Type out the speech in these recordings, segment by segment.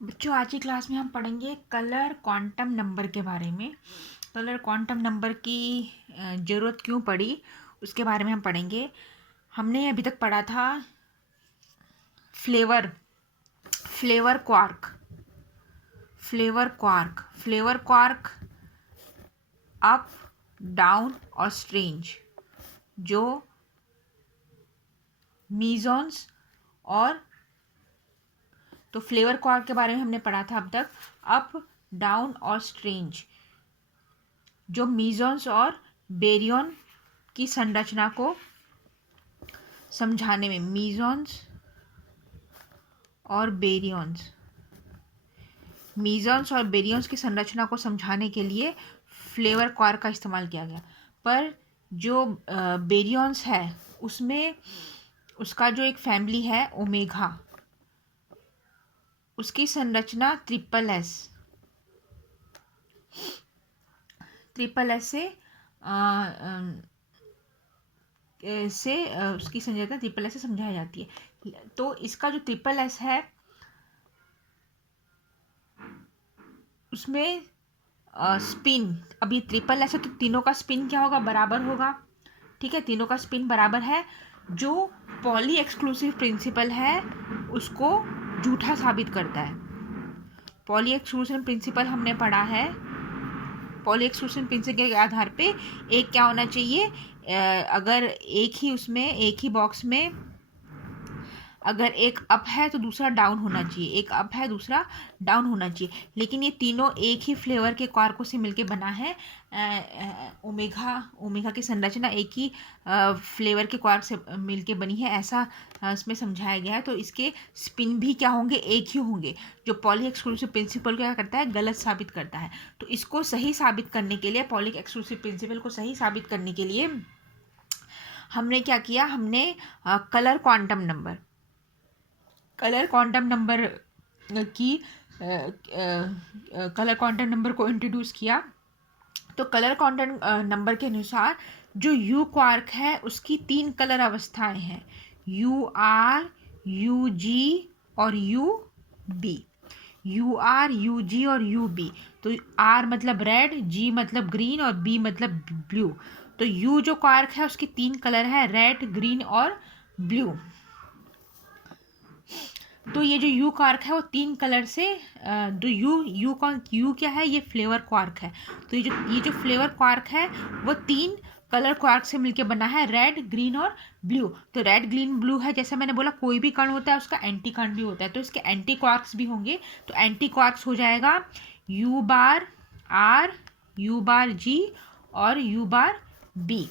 बच्चों, आज की क्लास में हम पढ़ेंगे कलर क्वांटम नंबर के बारे में। कलर क्वांटम नंबर की ज़रूरत क्यों पड़ी, उसके बारे में हम पढ़ेंगे। हमने अभी तक पढ़ा था flavour flavour quark flavour quark, up, down और स्ट्रेंज, जो मीजॉन्स और तो फ्लेवर क्वार्क के बारे में हमने पढ़ा था अब तक। अप, डाउन और स्ट्रेंज, जो मीजॉन्स और बेरियन की संरचना को समझाने में, मीजॉन्स और बेरियंस की संरचना को समझाने के लिए फ्लेवर क्वार्क का इस्तेमाल किया गया। पर जो बेरियंस है उसमें उसका जो एक फैमिली है ओमेगा, उसकी संरचना ट्रिपल एस से उसकी संरचना ट्रिपल एस से समझाई जाती है। तो इसका जो ट्रिपल एस है उसमें स्पिन, अभी ट्रिपल एस है तो तीनों का स्पिन क्या होगा, बराबर होगा। ठीक है, तीनों का स्पिन बराबर है। जो पॉली एक्सक्लूसिव प्रिंसिपल है उसको झूठा साबित करता है। पॉली एक्सक्लूसिव प्रिंसिपल हमने पढ़ा है। पॉली एक्सक्लूसिव प्रिंसिपल के आधार पे एक क्या होना चाहिए, अगर एक ही बॉक्स में अगर एक अप है तो दूसरा डाउन होना चाहिए, एक अप है दूसरा डाउन होना चाहिए। लेकिन ये तीनों एक ही फ्लेवर के क्वार्कों से मिलके बना है। ओमेगा की संरचना एक ही फ्लेवर के क्वार्क से मिलके बनी है, ऐसा इसमें समझाया गया है। तो इसके स्पिन भी क्या होंगे, एक ही होंगे, जो पॉली एक्सक्लूसिव प्रिंसिपल क्या करता है, गलत साबित करता है। तो इसको सही साबित करने के लिए, पॉली एक्सक्लूसिव प्रिंसिपल को सही साबित करने के लिए हमने क्या किया, हमने कलर क्वांटम नंबर की कलर क्वांटम नंबर को इंट्रोड्यूस किया। तो कलर क्वांटम नंबर के अनुसार जो यू क्वार्क है उसकी 3 कलर अवस्थाएं हैं, यू आर, यू जी और U B. U R, U G और यू बी। तो आर मतलब रेड, जी मतलब ग्रीन और बी मतलब ब्लू। तो यू जो क्वार्क है उसके 3 कलर है, रेड, ग्रीन और ब्लू। तो ये जो यू क्वार्क है वो 3 कलर से जो यू क्या है, ये फ्लेवर क्वार्क है। तो ये जो फ्लेवर क्वार्क है वो 3 कलर क्वार्क से मिलके बना है, रेड, ग्रीन और ब्लू। तो रेड, ग्रीन, ब्लू है, जैसे मैंने बोला कोई भी कण होता है उसका एंटी कण भी होता है, तो इसके एंटी क्वार्क्स भी होंगे। तो एंटी क्वार्क्स हो जाएगा यू बार आर, यू बार जी और यू बार बी।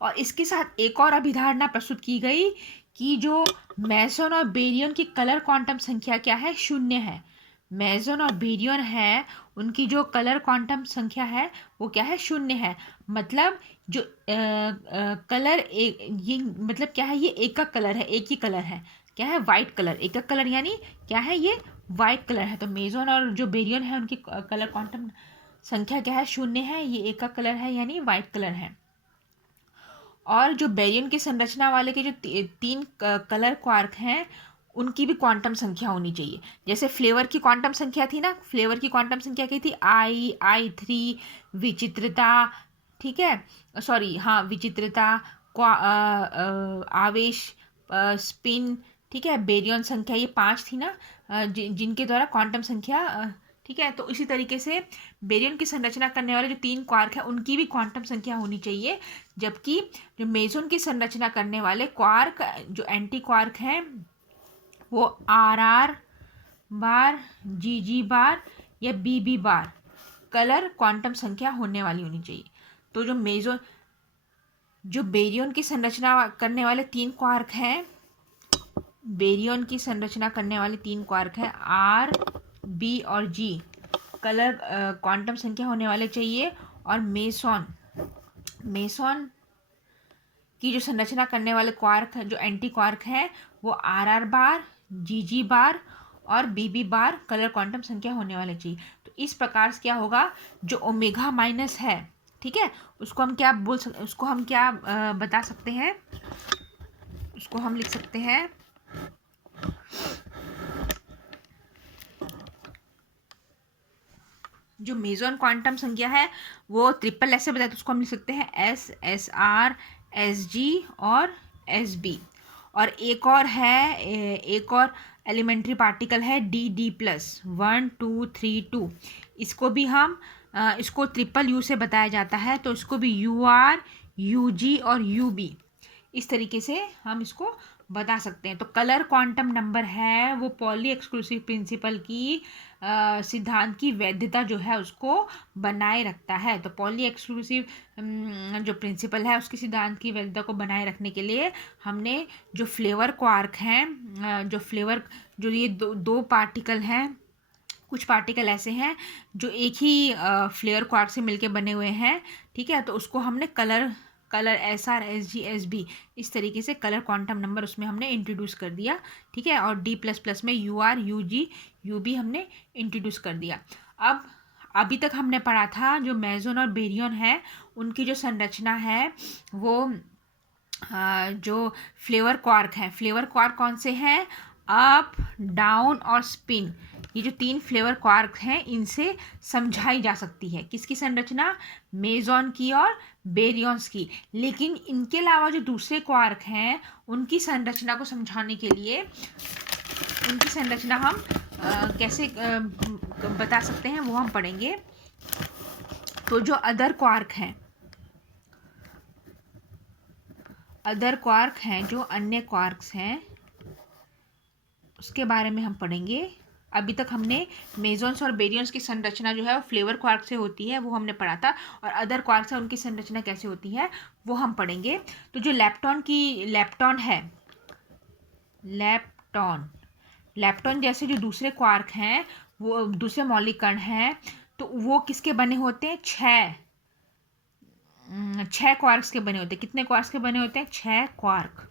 और इसके साथ एक और अभिधारणा प्रस्तुत की गई कि जो मेसोन और बेरियन की कलर क्वांटम संख्या क्या है, 0 है। मेसोन और बेरियन है, उनकी जो कलर क्वांटम संख्या है वो क्या है, 0 है। मतलब जो कलर ये मतलब क्या है, ये एक का कलर है, एक ही कलर है, क्या है, वाइट कलर। एक का कलर यानी क्या है, ये वाइट कलर है। तो मेसोन और जो बेरियन है उनकी कलर क्वांटम संख्या क्या है, 0 है, ये एक का कलर है यानी वाइट कलर है। और जो बेरियन की संरचना वाले के जो 3 कलर क्वार्क हैं उनकी भी क्वांटम संख्या होनी चाहिए। जैसे फ्लेवर की क्वांटम संख्या थी ना, फ्लेवर की क्वांटम संख्या क्या थी, I3, विचित्रता, ठीक है, सॉरी हाँ, विचित्रता, आवेश, स्पिन, ठीक है, बेरियन संख्या, ये 5 थी ना, जिनके द्वारा क्वांटम संख्या, ठीक है। तो इसी तरीके से बेरियन की संरचना करने वाले जो 3 क्वार्क हैं उनकी भी क्वांटम संख्या होनी चाहिए। जबकि जो मेसोन की संरचना करने वाले क्वार्क, जो एंटी क्वार्क हैं, वो आर बार, जी बार या बी बार कलर क्वांटम संख्या होने वाली होनी चाहिए। तो जो बेरियन की संरचना करने वाले 3 क्वार्क हैं, बेरियन की संरचना करने वाले 3 क्वार्क हैं आर, बी और जी, कलर क्वांटम संख्या होने वाले चाहिए। और मेसोन की जो संरचना करने वाले क्वार्क जो एंटी क्वार्क है वो आर बार, जी बार और बी बार कलर क्वांटम संख्या होने वाले चाहिए। तो इस प्रकार से क्या होगा, जो ओमेगा माइनस है, ठीक है, उसको हम क्या उसको हम क्या बता सकते हैं, उसको हम लिख सकते हैं जो मेजॉन क्वांटम संख्या है वो ट्रिपल एस से बताए, तो उसको हम लिख सकते हैं एस, एस आर, एस जी और एस बी। और एक और है, एक और एलिमेंट्री पार्टिकल है डी डी प्लस 1 2 3 2। इसको भी हम इसको ट्रिपल यू से बताया जाता है, तो इसको भी यू आर, यू जी और यू बी इस तरीके से हम इसको बता सकते हैं। तो कलर क्वांटम नंबर है वो पॉली एक्सक्लूसिव प्रिंसिपल की सिद्धांत की वैधता जो है उसको बनाए रखता है। तो पॉली एक्सक्लूसिव जो प्रिंसिपल है उसकी सिद्धांत की वैधता को बनाए रखने के लिए हमने जो फ्लेवर क्वार्क हैं, जो ये दो पार्टिकल हैं, कुछ पार्टिकल ऐसे हैं जो एक ही फ्लेयर क्वार्क से मिलके बने हुए हैं, ठीक है, तो उसको हमने colour S R, S G, S B इस तरीके से कलर क्वांटम नंबर उसमें हमने इंट्रोड्यूस कर दिया, ठीक है। और डी प्लस प्लस में U R, U G, U B हमने इंट्रोड्यूस कर दिया। अब अभी तक हमने पढ़ा था जो मेसोन और बेरियन है उनकी जो संरचना है वो जो फ्लेवर क्वार्क है, फ्लेवर क्वार्क कौन से हैं, अप, डाउन और स्पिन, ये जो तीन फ्लेवर क्वार्क हैं इनसे समझाई जा सकती है। किसकी संरचना, मेसोन की और बेरियंस की। लेकिन इनके अलावा जो दूसरे क्वार्क हैं उनकी संरचना को समझाने के लिए उनकी संरचना हम कैसे बता सकते हैं वो हम पढ़ेंगे। तो जो अदर क्वार्क हैं, जो अन्य क्वार्क्स हैं उसके बारे में हम पढ़ेंगे। अभी तक हमने मेसोन्स और बेरियंस की संरचना जो है वो फ्लेवर क्वार्क से होती है वो हमने पढ़ा था, और अदर क्वार्क्स है उनकी संरचना कैसे होती है वो हम पढ़ेंगे। तो जो लेप्टॉन जैसे जो दूसरे क्वार्क हैं, वो दूसरे मौलिक कण हैं, तो वो किसके बने होते हैं, छह क्वार्क्स के बने होते हैं। कितने क्वार्क्स के बने होते हैं, 6 क्वार्क।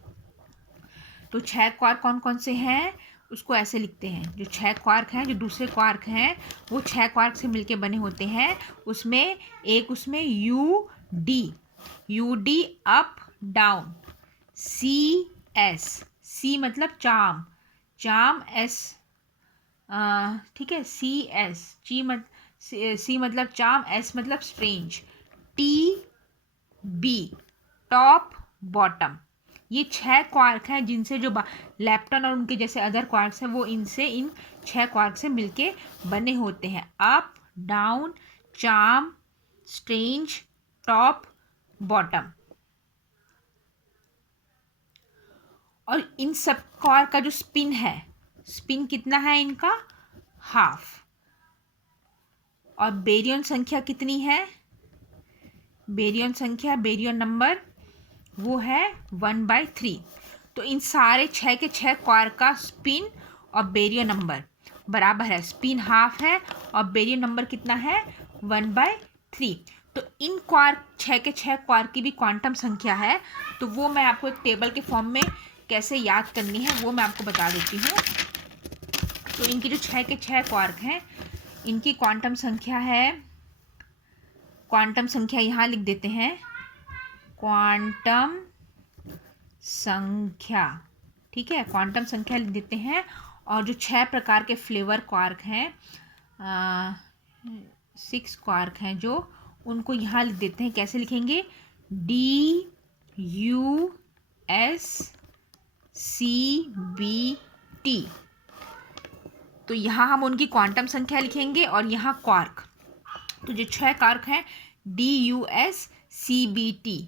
तो 6 क्वार्क कौन कौन से हैं उसको ऐसे लिखते हैं, जो 6 क्वार्क हैं, जो दूसरे क्वार्क हैं वो 6 क्वार्क से मिलके बने होते हैं। उसमें U D up down, C मतलब चार्म एस, ठीक है, सी मतलब चार्म, एस मतलब strange, T B top bottom. ये 6 क्वार्क हैं जिनसे जो लेप्टन और उनके जैसे अदर क्वार्क्स हैं वो इन 6 क्वार्क से मिलके बने होते हैं। Up, down, charm, strange, top, bottom. और इन सब क्वार्क का जो स्पिन कितना है इनका, हाफ। और बेरियन संख्या कितनी है, बेरियन नंबर वो है 1/3। तो इन सारे 6 के 6 क्वार्क का स्पिन और बेरियन नंबर बराबर है, स्पिन हाफ है और बेरियन नंबर कितना है, 1/3। तो इन 6 के 6 क्वार्क की भी क्वांटम संख्या है, तो वो मैं आपको एक टेबल के फॉर्म में कैसे याद करनी है वो मैं आपको बता देती हूँ। तो इनकी जो 6 के 6 क्वार्क हैं इनकी क्वांटम संख्या यहाँ लिख देते हैं, क्वांटम संख्या, ठीक है, क्वांटम संख्या लिख देते हैं। और जो 6 प्रकार के फ्लेवर क्वार्क हैं, 6 क्वार्क हैं जो, उनको यहाँ लिख देते हैं। कैसे लिखेंगे, DUSCBT। तो यहाँ हम उनकी क्वांटम संख्या लिखेंगे और यहाँ क्वार्क। तो जो 6 क्वार्क हैं DUSCBT,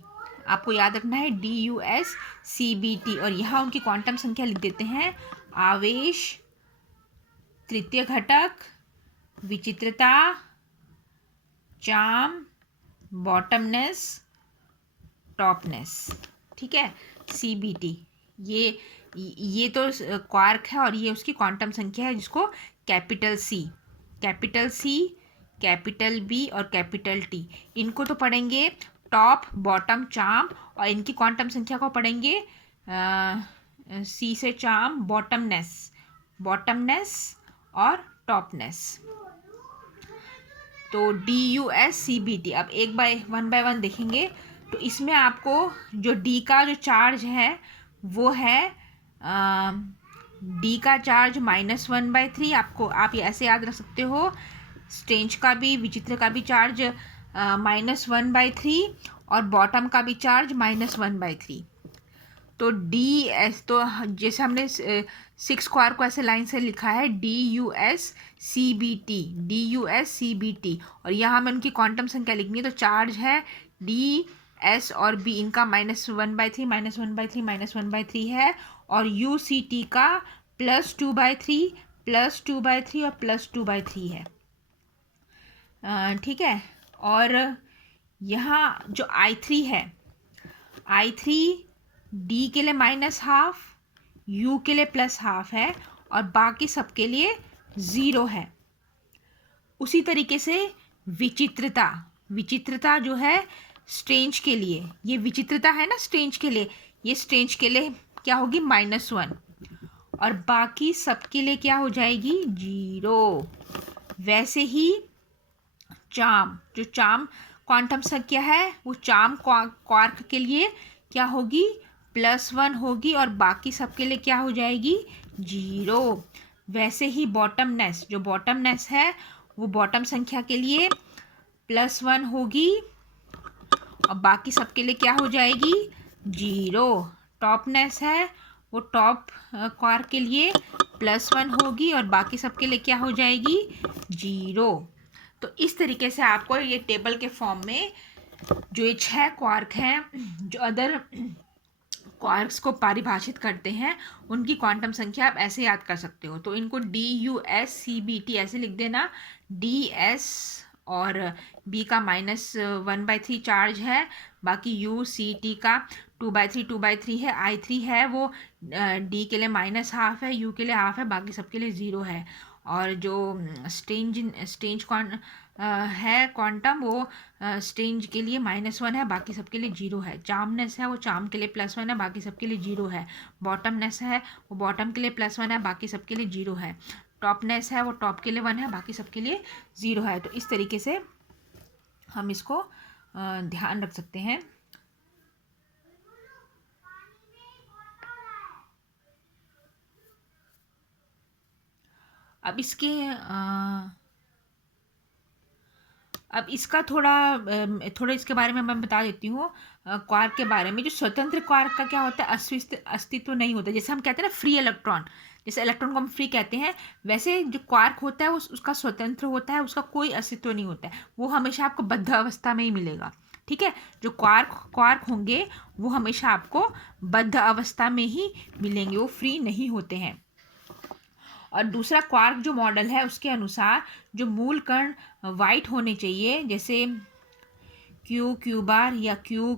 आपको याद रखना है DUSCBT। और यहाँ उनकी क्वांटम संख्या लिख देते हैं, आवेश, तृतीय घटक, विचित्रता, चार्म, बॉटमनेस, टॉपनेस, ठीक है, CBT। ये तो क्वार्क है और ये उसकी क्वांटम संख्या है जिसको कैपिटल C, कैपिटल B और कैपिटल T, इनको तो पढ़ेंगे, टॉप, बॉटम, चार्म, और इनकी क्वांटम संख्या को पढ़ेंगे C से चार्म, बॉटमनेस और टॉपनेस। तो DUSCBT। अब वन बाय वन देखेंगे। तो इसमें आपको जो D का जो चार्ज है वो है D का चार्ज -1/3। आप ऐसे याद रख सकते हो, स्ट्रेंज का भी, विचित्र का भी चार्ज -1/3 और बॉटम का भी चार्ज -1/3। तो डी एस, तो जैसे हमने 6 क्वार्क को ऐसे लाइन से लिखा है DuSCBT, DuSCBT, और यहाँ हमें उनकी क्वांटम संख्या लिखनी है। तो चार्ज है डी एस और बी, इनका -1/3 -1/3 -1/3 है, और UCT का +2/3 +2/3 और +2/3 है। ठीक है। और यहाँ जो I3 है, I3 D के लिए -12, U के लिए +12 है, और बाकी सब के लिए 0 है। उसी तरीके से विचित्रता, विचित्रता जो है स्ट्रेंज के लिए, ये विचित्रता है ना स्ट्रेंज के लिए, ये स्ट्रेंज के लिए क्या होगी -1, और बाकी सब के लिए क्या हो जाएगी 0। वैसे ही चार्म, जो चार्म क्वांटम संख्या है वो चार्म क्वार्क के लिए क्या होगी +1 होगी, और बाकी सब के लिए क्या हो जाएगी 0। वैसे ही बॉटमनेस, जो बॉटमनेस है वो बॉटम संख्या के लिए +1 होगी, और बाकी सब के लिए क्या हो जाएगी 0। टॉपनेस है वो टॉप क्वार्क के लिए +1 होगी, और बाकी सब के लिए क्या हो जाएगी 0। तो इस तरीके से आपको ये टेबल के फॉर्म में जो ये 6 क्वार्क हैं जो अदर क्वार्क्स को परिभाषित करते हैं, उनकी क्वांटम संख्या आप ऐसे याद कर सकते हो। तो इनको DuSCBT ऐसे लिख देना, DS और B का -1/3 चार्ज है, बाकी UCT का 2/3 है, I3 है वो D के लिए -12 है, U के लिए ½ है, बाकी सबके लिए 0 है। और जो स्ट्रेंज है क्वांटम, वो स्ट्रेंज के लिए -1 है, बाकी सबके लिए 0 है। चार्मनेस है वो चार्म के लिए +1 है, बाकी सबके लिए 0 है। बॉटमनेस है वो बॉटम के लिए +1 है, बाकी सबके लिए 0 है। टॉपनेस है वो टॉप के लिए 1 है, बाकी सबके लिए 0 है। तो इस तरीके से हम इसको ध्यान रख सकते हैं। अब इसका थोड़ा इसके बारे में मैं बता देती हूँ। क्वार्क के बारे में, जो स्वतंत्र क्वार्क का क्या होता है, अस्तित्व नहीं होता। जैसे हम कहते हैं ना फ्री इलेक्ट्रॉन, जैसे इलेक्ट्रॉन को हम फ्री कहते हैं, वैसे जो क्वार्क होता है उसका स्वतंत्र होता है, उसका कोई अस्तित्व नहीं होता है, वो हमेशा आपको बद्ध अवस्था में ही मिलेगा। ठीक है, जो क्वार्क होंगे वो हमेशा आपको बद्ध अवस्था में ही मिलेंगे, वो फ्री नहीं होते हैं। और दूसरा क्वार्क जो मॉडल है उसके अनुसार जो मूल कण वाइट होने चाहिए, जैसे Q बार या Q,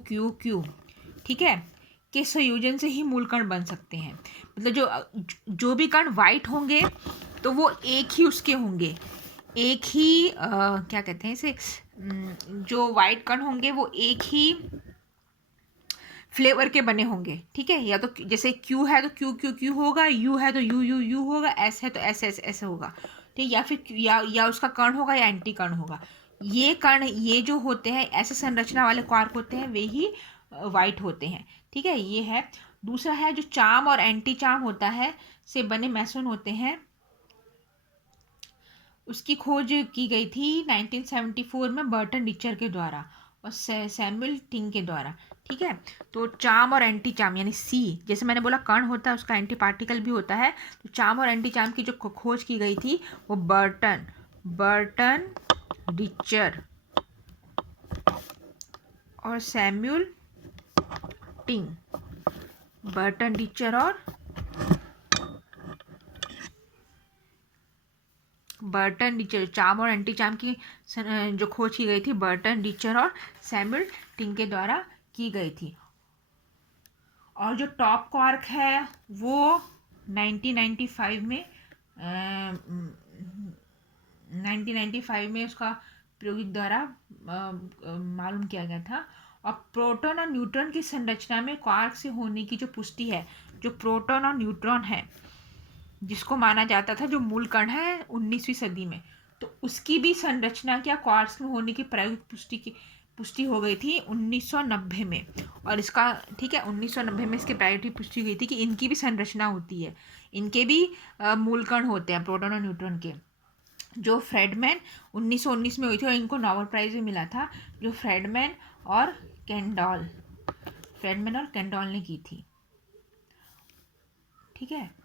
ठीक है, के संयोजन से ही मूल कण बन सकते हैं। मतलब जो भी कण वाइट होंगे तो वो एक ही उसके होंगे, एक ही क्या कहते हैं इसे, जो वाइट कण होंगे वो एक ही फ्लेवर के बने होंगे। ठीक है, या तो जैसे Q है तो Q होगा, U है तो U होगा, S है तो S होगा। ठीक, या फिर या उसका कण होगा या एंटी कण होगा। ये कण, ये जो होते हैं ऐसे संरचना वाले क्वार्क होते हैं, वे ही वाइट होते हैं। ठीक है, ये है। दूसरा है जो चार्म और एंटी चार्म होता है से बने मेसोन होते हैं, उसकी खोज की गई थी 1974 में बर्टन रिचर के द्वारा और सैमुअल टिंग के द्वारा। ठीक है, तो चार्म और एंटी चार्म यानी सी, जैसे मैंने बोला कण होता है उसका एंटी पार्टिकल भी होता है, तो चार्म और एंटी चार्म की जो खोज की गई थी वो बर्टन रिचर और सैमुअल टिंग, बर्टन रिचर और बर्टन रिचर, चार्म और एंटी चार्म की जो खोज की गई थी बर्टन रिचर और सैमुअल टिंग के द्वारा की गई थी। और जो टॉप क्वार्क है वो 1995 में उसका प्रायोगिक द्वारा मालूम किया गया था। और प्रोटॉन और न्यूट्रॉन की संरचना में क्वार्क से होने की जो पुष्टि है, जो प्रोटॉन और न्यूट्रॉन है जिसको माना जाता था जो मूल कण है 19वीं सदी में, तो उसकी भी संरचना क्या क्वार्क्स में होने की प्रायोगिक पुष्टि हो गई थी 1990 में। और इसका, ठीक है, 1990 में इसकी प्रायोगिक पुष्टि हुई थी कि इनकी भी संरचना होती है, इनके भी मूल कण होते हैं प्रोटॉन और न्यूट्रॉन के। जो फ्रेडमैन 1919 में हुई थी और इनको नोबेल प्राइज़ भी मिला था, जो फ्रेडमैन और कैंडॉल ने की थी। ठीक है।